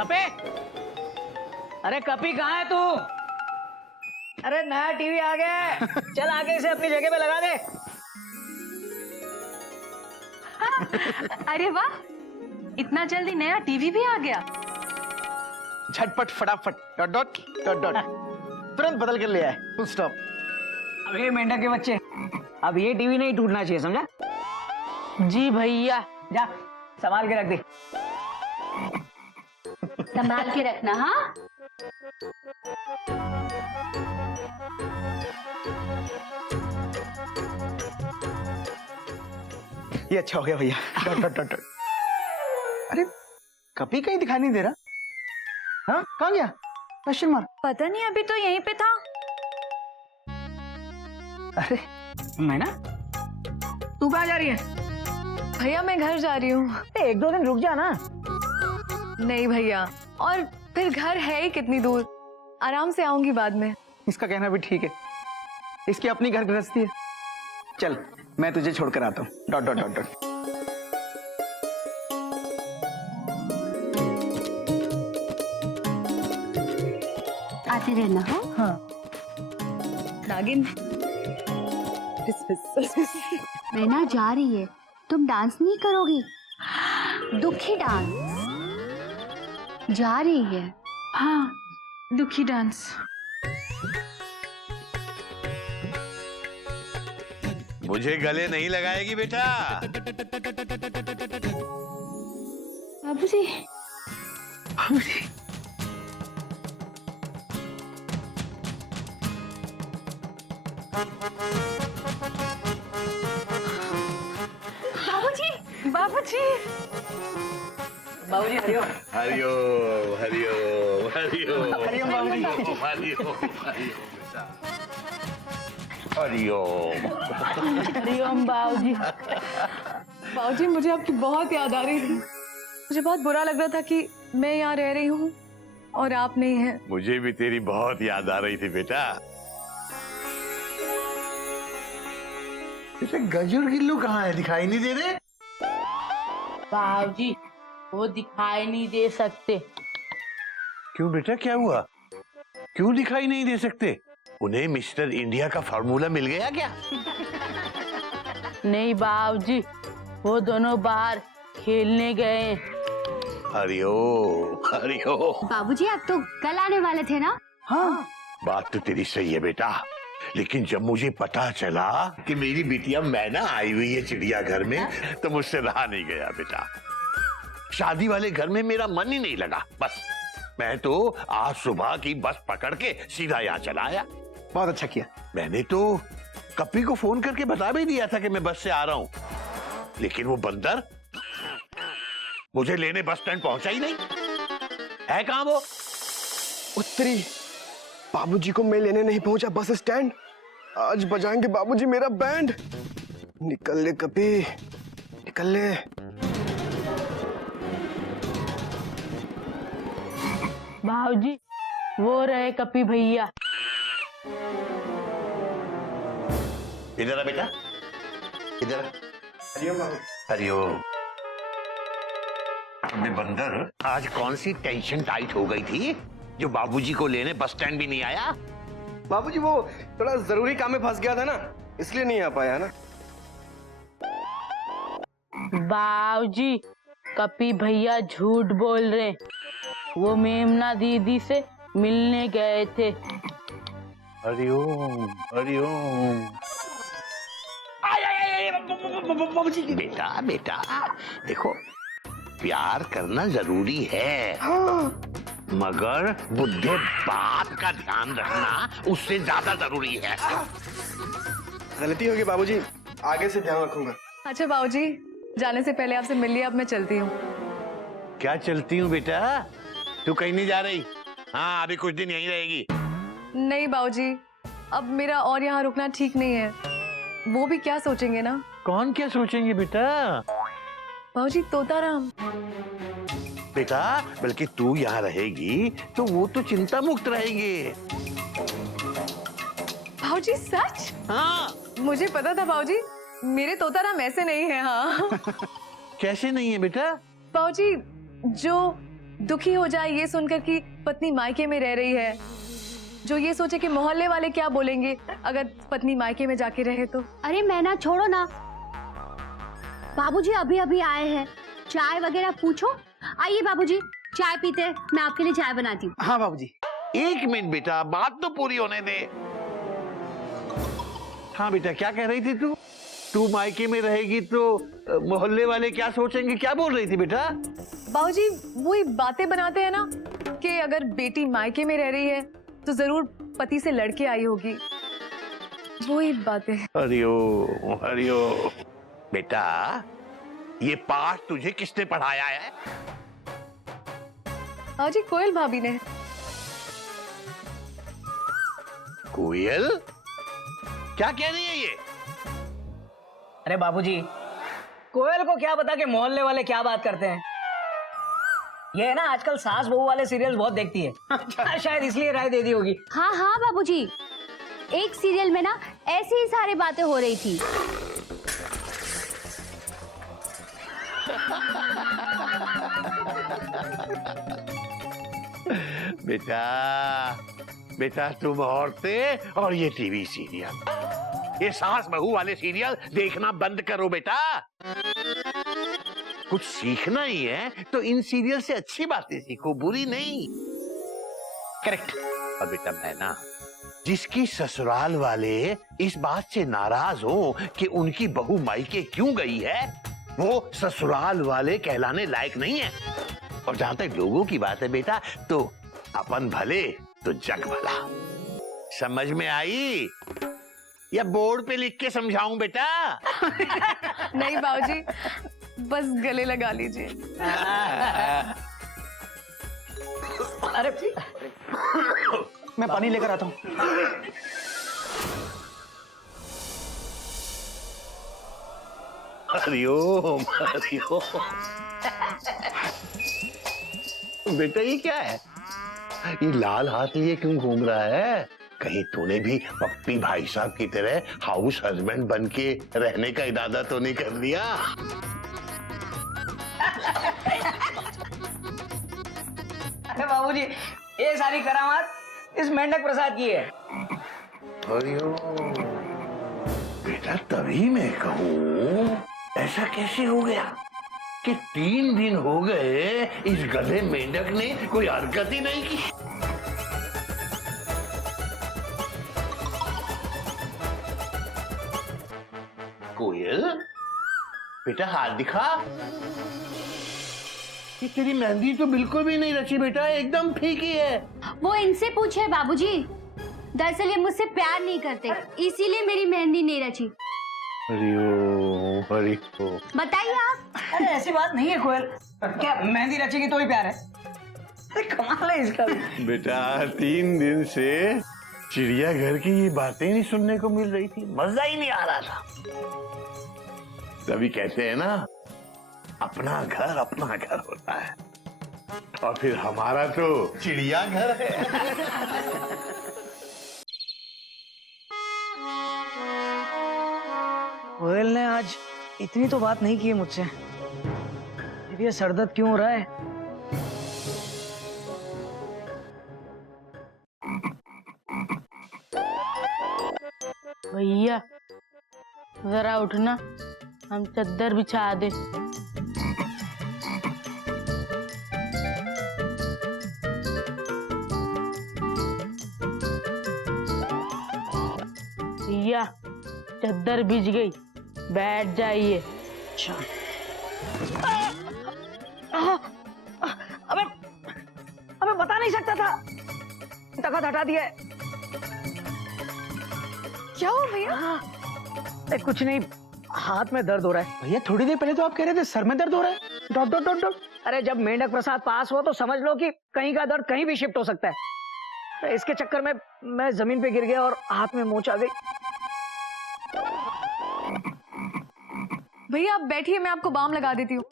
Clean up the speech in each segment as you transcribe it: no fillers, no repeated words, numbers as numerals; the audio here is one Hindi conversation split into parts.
कपे, अरे कपी कहाँ है तू? अरे नया टीवी आ गया है, चल आगे इसे अपनी जगह पे लगा दे। अरे वाह, इतना जल्दी नया टीवी भी आ गया। झटपट फटाफट डॉट डॉट डॉट डॉट तुरंत बदल कर ले आए, फुल स्टॉप। अब ये मेंढक के बच्चे, अब ये टीवी नहीं टूटना चाहिए, समझा? जी भैया। जा संभाल के रख दे। संभाल के रखना। हाँ, ये अच्छा हो गया भैया। Dot dot dot dot. अरे कभी कहीं दिखाई नहीं दे रहा। हाँ, कहाँ गया? Question mark. पता नहीं, अभी तो यहीं पे था। अरे मैं ना, तू कहाँ जा रही है? भैया मैं घर जा रही हूँ। एक दो दिन रुक जा ना। नहीं भैया, और फिर घर है ही कितनी दूर, आराम से आऊंगी बाद में। इसका कहना भी ठीक है, इसकी अपनी घर गृहस्थी है। चल मैं तुझे छोड़कर आता हूँ। Dot dot dot dot. आते रहना। हाँ नागिन। मैना जा रही है, तुम डांस नहीं करोगी? दुखी डांस जा रही है। हाँ, दुखी डांस। मुझे गले नहीं लगाएगी बेटा। बाबूजी, बाबूजी। बाबूजी, बाबूजी। बाबूजी हरिओम। हरिओम हरिओम हरिओम हरिओम बाबूजी। हरिओम हरिओम बेटा। हरिओम। हरिओम बाबूजी। बाबूजी मुझे आपकी बहुत याद आ रही थी। मुझे बहुत बुरा लग रहा था कि मैं यहाँ रह रही हूँ और आप नहीं हैं। मुझे भी तेरी बहुत याद आ रही थी बेटा। गजर गिल्लू कहाँ है? दिखाई नहीं दे रहे। बाबूजी वो दिखाई नहीं दे सकते। क्यों बेटा, क्या हुआ? क्यों दिखाई नहीं दे सकते? उन्हें मिस्टर इंडिया का फॉर्मूला मिल गया क्या? नहीं बाबूजी, वो दोनों बाहर खेलने गए। हरिओम हरिओम। बाबूजी आप तो कल आने वाले थे ना? हाँ, बात तो तेरी सही है बेटा, लेकिन जब मुझे पता चला कि मेरी बिटिया मैना आई हुई है चिड़ियाघर में, तो मुझसे रहा नहीं गया बेटा। शादी वाले घर में मेरा मन ही नहीं लगा। बस मैं तो आज सुबह की बस पकड़ के सीधा यहाँ चला आया। बहुत अच्छा किया। मैंने तो कपी को फोन करके बता भी दिया था कि मैं बस से आ रहा हूँ, लेकिन वो बंदर मुझे लेने बस स्टैंड पहुंचा ही नहीं। है कहाँ वो? उत्तरी, बाबूजी को मैं लेने नहीं पहुंचा बस स्टैंड। आज बजाएंगे बाबूजी मेरा बैंड। निकल ले कपी, निकल ले। बाबूजी वो रहे कपी भैया। इधर आ बेटा, इधर। हरिओम बाबू। हरिओम। अबे बंदर, आज कौन सी टेंशन टाइट हो गई थी जो बाबूजी को लेने बस स्टैंड भी नहीं आया? बाबूजी वो थोड़ा जरूरी काम में फंस गया था ना, इसलिए नहीं आ पाया ना। बाबूजी कपी भैया झूठ बोल रहे, वो मेमना दीदी से मिलने गए थे। हरिओम हरिओम। बाबूजी। बेटा बेटा देखो, प्यार करना जरूरी है, मगर बुद्धे बाप का ध्यान रखना उससे ज्यादा जरूरी है। गलती होगी बाबूजी, आगे से ध्यान रखूंगा। अच्छा बाबूजी, जाने से पहले आपसे मिल लिया, अब मैं चलती हूँ। क्या चलती हूँ बेटा? तू कहीं नहीं जा रही? हाँ, अभी कुछ दिन यहीं रहेगी। नहीं बाबूजी, अब मेरा और यहाँ रुकना ठीक नहीं है। वो भी क्या सोचेंगे ना। कौन क्या सोचेंगे बेटा? बाबूजी तोताराम। बेटा बल्कि तू यहाँ रहेगी तो वो तो चिंता मुक्त रहेंगे। बाबूजी सच? हाँ। मुझे पता था बाबूजी, मेरे तोताराम ऐसे नहीं है। हाँ कैसे नहीं है बेटा? बाबूजी, जो दुखी हो जाए ये सुनकर कि पत्नी मायके में रह रही है, जो ये सोचे कि मोहल्ले वाले क्या बोलेंगे अगर पत्नी मायके में जाके रहे तो। अरे मैना छोड़ो ना, बाबूजी अभी अभी आए हैं, चाय वगैरह पूछो। आइए बाबूजी, चाय पीते हैं, मैं आपके लिए चाय बनाती हूँ। हाँ बाबूजी। एक मिनट बेटा, बात तो पूरी होने दे। हाँ बेटा, क्या कह रही थी तू? तू मायके में रहेगी तो मोहल्ले वाले क्या सोचेंगे, क्या बोल रही थी बेटा? बाबूजी वही बातें बनाते हैं ना कि अगर बेटी मायके में रह रही है तो जरूर पति से लड़के आई होगी, वही बातें। हरिओम हरिओम। बेटा, ये पाठ तुझे किसने पढ़ाया है? बाबूजी कोयल भाभी ने। कोयल? क्या कह रही है ये? अरे बाबूजी, कोयल को क्या पता कि मोहल्ले वाले क्या बात करते हैं। ये है ना, आजकल सास बहू वाले सीरियल बहुत देखती है। शायद इसलिए राय दे दी होगी। हाँ हाँ बाबूजी, एक सीरियल में ना ऐसी ही सारी बातें हो रही थी। बेटा बेटा, तुम औरतें और ये टीवी सीरियल, ये सास बहू वाले सीरियल देखना बंद करो बेटा। कुछ सीखना ही है तो इन सीरियल से अच्छी बातें सीखो, बुरी नहीं। करेक्ट। और बेटा मैना, जिसकी ससुराल वाले इस बात से नाराज हो कि उनकी बहू मायके क्यों गई है, वो ससुराल वाले कहलाने लायक नहीं है। और जहां तक लोगों की बात है बेटा, तो अपन भले तो जग भला। समझ में आई या बोर्ड पे लिख के समझाऊं बेटा? नहीं बाबूजी, बस गले लगा लीजिए। अरे मैं पानी लेकर आता हूँ। हरिओम हरिओम। बेटा ये क्या है? ये लाल हाथ लिए क्यों घूम रहा है? कहीं तूने भी पप्पी भाई साहब की तरह हाउस हस्बैंड बन के रहने का इरादा तो नहीं कर लिया? अरे बाबूजी, ये सारी करामात इस मेंढक प्रसाद की है। हरिओम। बेटा तभी मैं कहूँ, ऐसा कैसे हो गया कि 3 दिन हो गए इस गधे मेंढक ने कोई हरकत ही नहीं की? कोयल, बेटा हाथ दिखा। ये तेरी मेहंदी तो बिल्कुल भी नहीं रची बेटा, एकदम फीकी है। वो इनसे पूछे बाबूजी, दरअसल ये मुझसे प्यार नहीं करते, इसीलिए मेरी मेहंदी नहीं रची। हरिओम हरिओम। बताइए आप। अरे ऐसी बात नहीं है कोयल, क्या मेहंदी रचेगी तो ही प्यार है? अरे कमाल है इसका भी। बेटा 3 दिन से चिड़ियाघर की ये बातें नहीं सुनने को मिल रही थी, मजा ही नहीं आ रहा था। तभी कहते हैं ना, अपना घर होता है, और फिर हमारा तो चिड़ियाघर है। कोयल ने आज इतनी तो बात नहीं की है मुझसे, फिर ये सरदर्द क्यों हो रहा है? भैया जरा उठना, हम चद्दर बिछा दे। भैया चद्दर बिछ गई, बैठ जाइए। अच्छा। अबे अबे बता नहीं सकता था, तखत हटा दिया है। क्या हो भैया? अरे कुछ नहीं, हाथ में दर्द हो रहा है। भैया थोड़ी देर पहले तो आप कह रहे थे सर में दर्द हो रहा है, डॉट डॉट डॉट डॉट। अरे जब मेंढक प्रसाद पास हो तो समझ लो कि कहीं का दर्द कहीं भी शिफ्ट हो सकता है। अरे इसके चक्कर में मैं जमीन पे गिर गया और हाथ में मोच आ गई। भैया आप बैठिए, मैं आपको बाम लगा देती हूँ।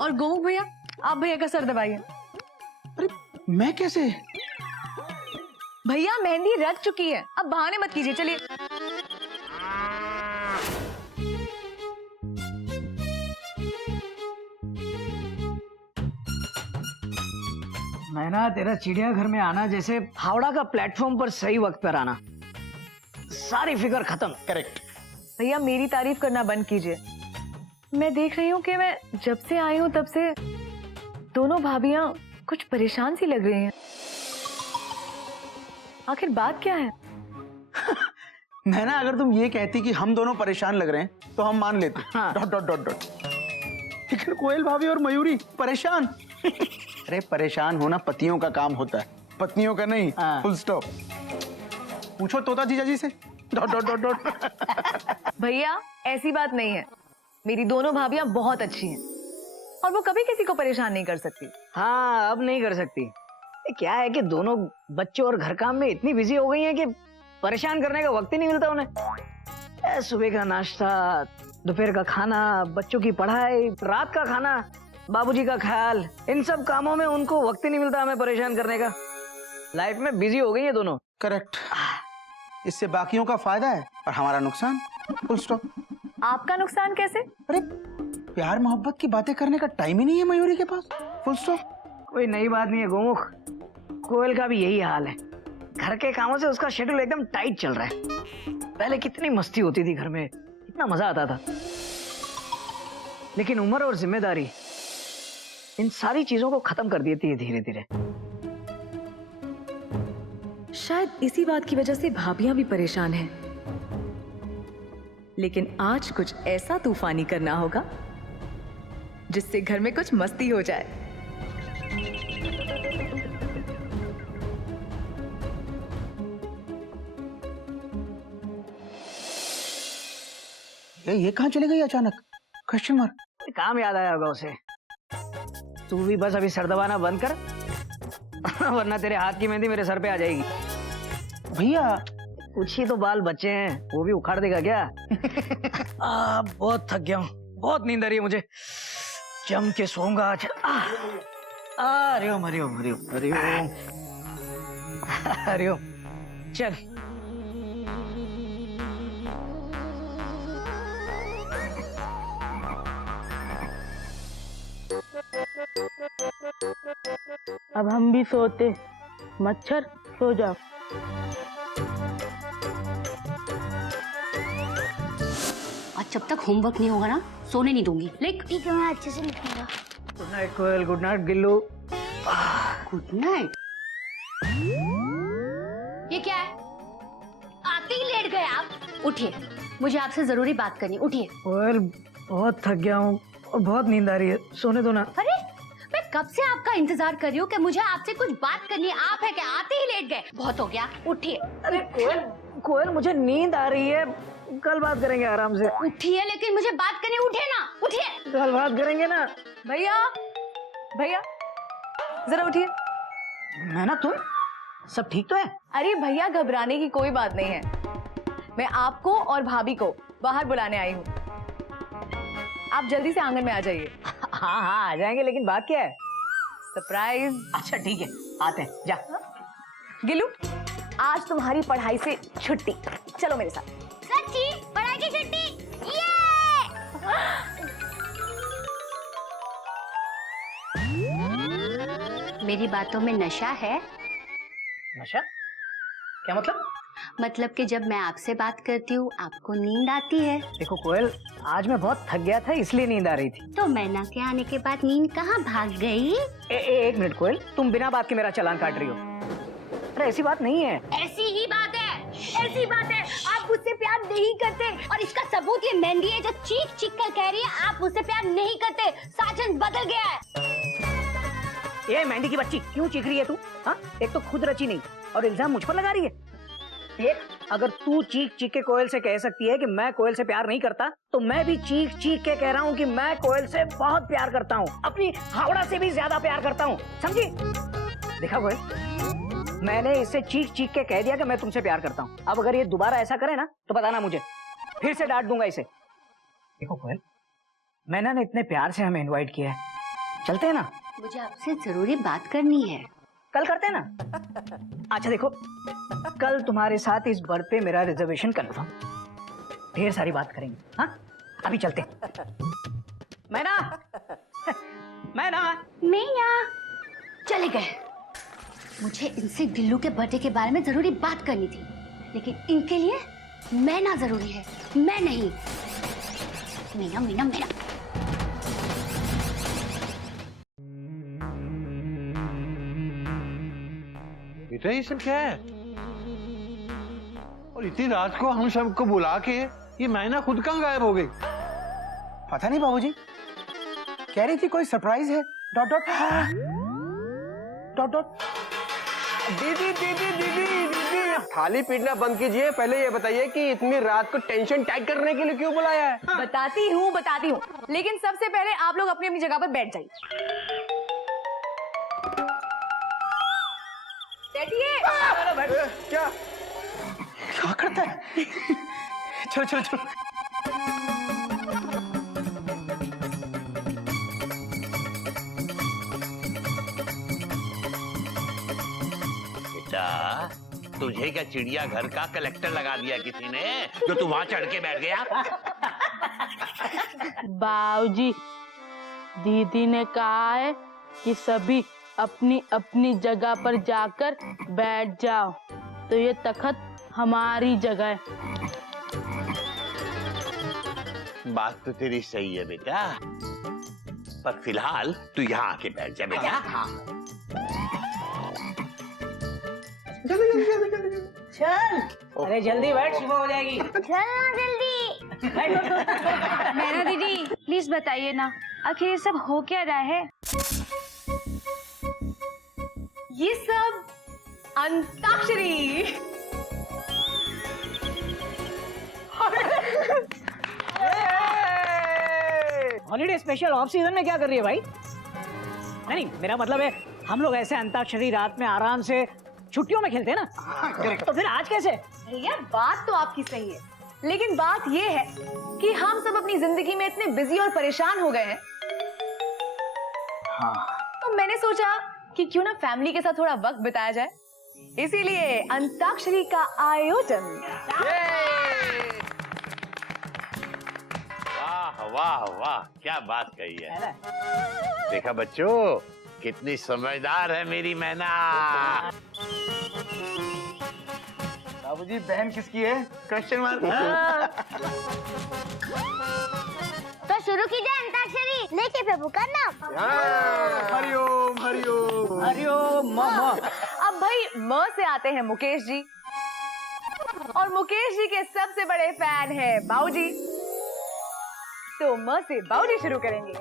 और गोमुख भैया, आप भैया का सर दबाइए। अरे मैं कैसे? भैया मेहंदी रच चुकी है, अब बहाने मत कीजिए, चलिए। मैना तेरा चिड़ियाघर में आना जैसे हावड़ा का प्लेटफॉर्म पर सही वक्त पर आना। सारी फिक्र खत्म। करेक्ट। भैया मेरी तारीफ करना बंद कीजिए। मैं देख रही हूँ कि मैं जब से आई हूँ तब से दोनों भाभियां कुछ परेशान सी लग रही हैं। आखिर बात क्या है? मैना, अगर तुम ये कहती कि हम दोनों परेशान लग रहे हैं तो हम मान लेते। हाँ। Dot dot dot dot. लेकिन कोयल भाभी और मयूरी परेशान। अरे परेशान होना पतियों का काम होता है, पत्नियों का नहीं। हाँ। Full stop. पूछो तोता जीजा जी से। Dot dot dot dot. भैया ऐसी बात नहीं है, मेरी दोनों भाभियां बहुत अच्छी हैं और वो कभी किसी को परेशान नहीं कर सकती। हाँ, अब नहीं कर सकती। ये क्या है कि दोनों बच्चों और घर काम में इतनी बिजी हो गई हैं कि परेशान करने का वक्त ही नहीं मिलता उन्हें। सुबह का नाश्ता, दोपहर का खाना, बच्चों की पढ़ाई, रात का खाना, बाबूजी का ख्याल, इन सब कामों में उनको वक्त ही नहीं मिलता हमें परेशान करने का। लाइफ में बिजी हो गई है दोनों। करेक्ट। इससे बाकियों का फायदा है और हमारा नुकसान। Full stop. आपका नुकसान कैसे? अरे प्यार मोहब्बत की बातें करने का टाइम ही नहीं है मयूरी के पास। Full stop. कोई नई बात नहीं है गोमुख, कोयल का भी यही हाल है। घर के कामों से उसका शेड्यूल एकदम टाइट चल रहा है। पहले कितनी मस्ती होती थी घर में, इतना मजा आता था, लेकिन उम्र और जिम्मेदारी इन सारी चीजों को खत्म कर देती है धीरे धीरे। शायद इसी बात की वजह से भाभियां भी परेशान हैं। लेकिन आज कुछ ऐसा तूफानी करना होगा जिससे घर में कुछ मस्ती हो जाए। ये कहाँ चली गई अचानक? Question mark. कोई काम याद आया होगा उसे। तू भी बस अभी सर दबाना बंद कर वरना तेरे हाथ की मेहंदी मेरे सर पे आ जाएगी। भैया कुछ ही तो बाल बचे हैं, वो भी उखाड़ देगा क्या? बहुत थक गया हूँ, बहुत नींद आ रही है मुझे। जम के सोऊंगा आज। हरिओम हरिओम हरिओम हरिओम हरिओम। चल अब हम भी सोते। मच्छर सो जाओ। आज जब तक होमवर्क नहीं होगा ना सोने नहीं दूंगी। लेक ठीक है, मैं अच्छे से लिखूंगा। Good night Koyal, good night Gillu. Good night. ये क्या है? आते ही लेट गए आप। उठिए, मुझे आपसे जरूरी बात करनी। उठिए। कोयल बहुत थक गया हूँ और बहुत नींद आ रही है, सोने दो ना। अरे मैं कब से आपका इंतजार कर रही हूँ कि मुझे आपसे कुछ बात करनी है। आप है क्या? आते ही लेट गए। बहुत हो गया, उठिए। अरे कोयल कोयल मुझे नींद आ रही है, कल बात करेंगे आराम से। उठिए, लेकिन मुझे बात करनी। उठिए ना, उठिए। कल बात करेंगे ना। भैया भैया जरा उठिए। मैं ना, तुम सब ठीक तो है? अरे भैया घबराने की कोई बात नहीं है। मैं आपको और भाभी को बाहर बुलाने आई हूँ। आप जल्दी से आंगन में आ जाइए। हाँ हाँ आ जाएंगे, लेकिन बात क्या है? सरप्राइज। अच्छा ठीक है, आते हैं। जा। गिलू, आज तुम्हारी पढ़ाई से छुट्टी। चलो मेरे साथ। सच्ची? पढ़ाई की छुट्टी? ये! मेरी बातों में नशा है। नशा? क्या मतलब? मतलब कि जब मैं आपसे बात करती हूँ आपको नींद आती है। देखो कोयल, आज मैं बहुत थक गया था इसलिए नींद आ रही थी। तो मैना के आने के बाद नींद कहाँ भाग गई? एक मिनट कोयल, तुम बिना बात के मेरा चालान काट रही हो। अरे ऐसी बात नहीं है। ऐसी ही बात है, ऐसी बात है। आप मुझसे प्यार नहीं करते और इसका सबूत ये मेहंदी है जो चीख चीख कर कह रही है आप मुझसे प्यार नहीं करते। साजन बदल गया है। ये मेहंदी की बच्ची, क्यों चीख रही है तू? हाँ, एक तो खुद रची नहीं और इल्जाम मुझ पर लगा रही है। एक, अगर तू चीख चीख के कोयल से कह सकती है कि मैं कोयल से प्यार नहीं करता, तो मैं भी चीख चीख के कह रहा हूँ कि मैं कोयल से बहुत प्यार करता हूँ, अपनी हावड़ा से भी ज्यादा प्यार करता हूँ। समझी? देखा कोयल, मैंने इससे चीख चीख के कह दिया कि मैं तुमसे प्यार करता हूँ। अब अगर ये दोबारा ऐसा करे ना तो बताना मुझे, फिर से डांट दूंगा इसे। देखो कोयल, मैंने ना इतने प्यार से हमें इनवाइट किया है, चलते हैं ना? मुझे आपसे जरूरी बात करनी है। कल करते हैं ना? अच्छा देखो, कल तुम्हारे साथ इस बर्थ पे मेरा रिजर्वेशन कंफर्म। ढेर सारी बात करेंगे। हाँ, अभी चलते हैं। मैना, मैना। मैं यहाँ चले गए। मुझे इनसे गिल्लू के बर्थडे के बारे में जरूरी बात करनी थी, लेकिन इनके लिए मैना जरूरी है, मैं नहीं। मीना मीना मीना। बेटा ये सब क्या है? और इतनी रात को हम सबको बुला के ये मैना खुद कहाँ गायब हो गई? पता नहीं बाबूजी, कह रही थी कोई सरप्राइज है। Dot dot dot dot. दीदी दीदी दीदी दीदी, थाली पीटना बंद कीजिए। पहले ये बताइए कि इतनी रात को टेंशन टाइट करने के लिए क्यों बुलाया है? बताती हूँ, लेकिन सबसे पहले आप लोग अपनी अपनी जगह पर बैठ जाइए। बैठिए। क्या क्या करता है? चलो चलो चलो। बेटा तुझे क्या चिड़ियाघर का कलेक्टर लगा दिया किसी ने, जो तू वहां चढ़ के बैठ गया? बाबूजी, दीदी ने कहा है कि सभी अपनी अपनी जगह पर जाकर बैठ जाओ, तो ये तख्त हमारी जगह है। बात तो तेरी सही है बेटा, पर फिलहाल तू यहाँ आके बैठ जा बेटा। चल, अरे जल्दी बैठ, सुबह हो जाएगी। चलना जल्दी। मैना दीदी प्लीज बताइए ना, आखिर ये सब हो क्या रहा है? ये सब antakshari. Holiday special off season में क्या कर रही है भाई? नहीं, मेरा मतलब है हम लोग ऐसे अंताक्षरी रात में आराम से छुट्टियों में खेलते हैं ना, तो फिर आज कैसे? भैया बात तो आपकी सही है, लेकिन बात ये है कि हम सब अपनी जिंदगी में इतने बिजी और परेशान हो गए हैं। तो मैंने सोचा कि क्यों ना फैमिली के साथ थोड़ा वक्त बिताया जाए, इसीलिए अंताक्षरी का आयोजन। वाह वाह वाह, क्या बात कही है। देखा बच्चों, कितनी समझदार है मेरी मैना। बाबूजी बहन किसकी है? Question mark. तो शुरू कीजिए अंताक्षरी, लेके प्रभु का नाम। हरिओम हरिओम। हरिओम। अब भाई म से आते हैं मुकेश जी, और मुकेश जी के सबसे बड़े फैन है बाऊजी, तो म से बाऊजी शुरू करेंगे।